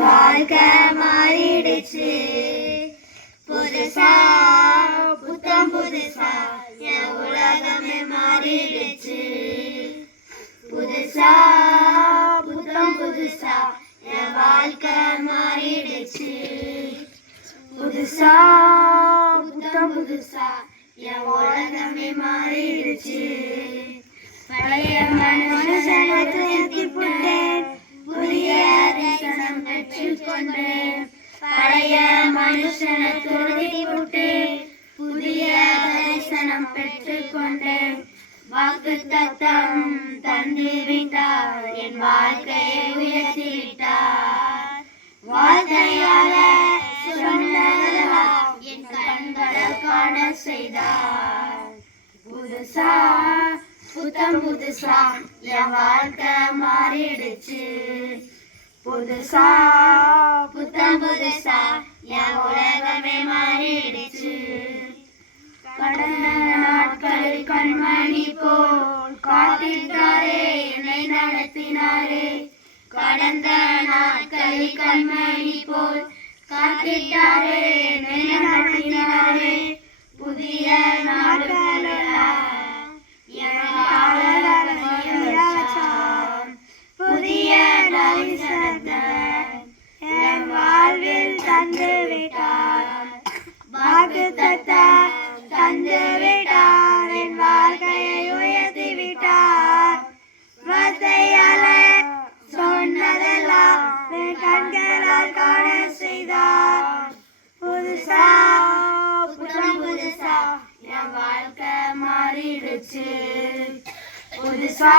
வாழ்க்கை மாறிடுச்சு. புதுசா புத்தம் புதுசா என் உலகமே மாறிடுச்சு. புதுசா புத்தம் புதுசா என் வாழ்க்கை மாறிடுச்சு. புதுசா புத்தம் புதுசா என் உலகமே மாறிடுச்சு. பழைய மனுஷனை துரத்தி போட்டேன் தரிசனம் பெற்றுக்கொண்டேன். வாக்கு தத்தம் தந்துவிட்டார். என் வாழ்க்கையை உயர்த்தி விட்டார் வாழ்க்கையால சொன்னதெல்லாம் என் கண்களை காண செய்தார். புதுசா புத்தம் புதுசா என் வாழ்க்கை மாறிடுச்சு. புதுசா புத்தம் புதுசா என் உலகமே மாறிடுச்சு. கடன கண்மணி போல் காத்திட்டாரே என்னை நடத்தினாரே. கடந்த நாட்களில் கண்மணி போல் காத்திட்டாரே என்னை நடத்தினாரே. என் வாழ்க்கை மாறிடுச்சு. புதுசா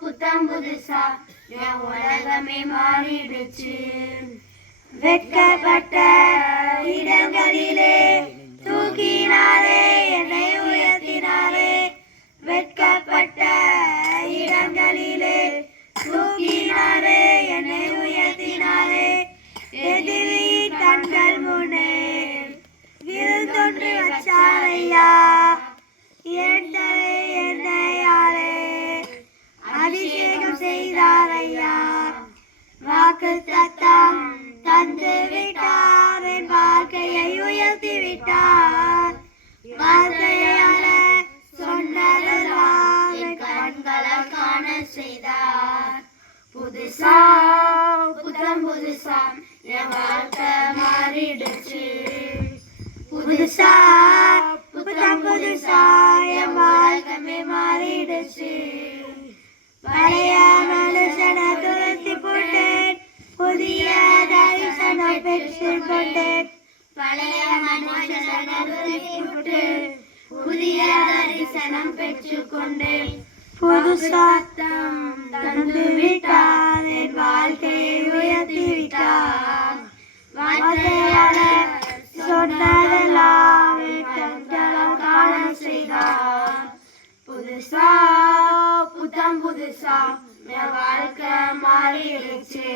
புத்தம் புதுசா என் உலகமே மாறிடுச்சு. வெட்கப்பட்ட கேட்டார். வார்த்தையால சொன்னதெல்லாம் என் கண்களை காண செய்தார். புதுசா புத்தம் புதுசா என் வாழ்க்கை மாறிடுச்சு. புதுசா புத்தம் புதுசா என் வாழ்க்கை மாறிடுச்சு. பழைய மனுஷனை துரத்தி போட்டேன் புதிய தரிசனம் பெற்று கொண்டேன். பழைய மனுஷனை துரத்தி போட்டேன் புதிய தரிசனம் பெற்றுக் கொண்டேன் புது சத்தம் தந்து விட்டார் என் வாழ்க்கையை உயர்த்தி விட்டார் வார்த்தையால சொன்னதெல்லாம் காண செய்தார். புதுசா புத்தம் புதுசா என் வாழ்க்கை மாறிடுச்சு.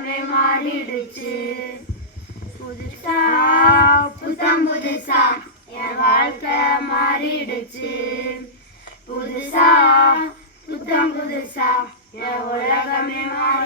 உலகமே மாறிடுச்சு. புதுசா புத்தம் புதுசா என் வாழ்க்கை மாறிடுச்சு. புதுசா புத்தம் புதுசா என் உலகமே மாறி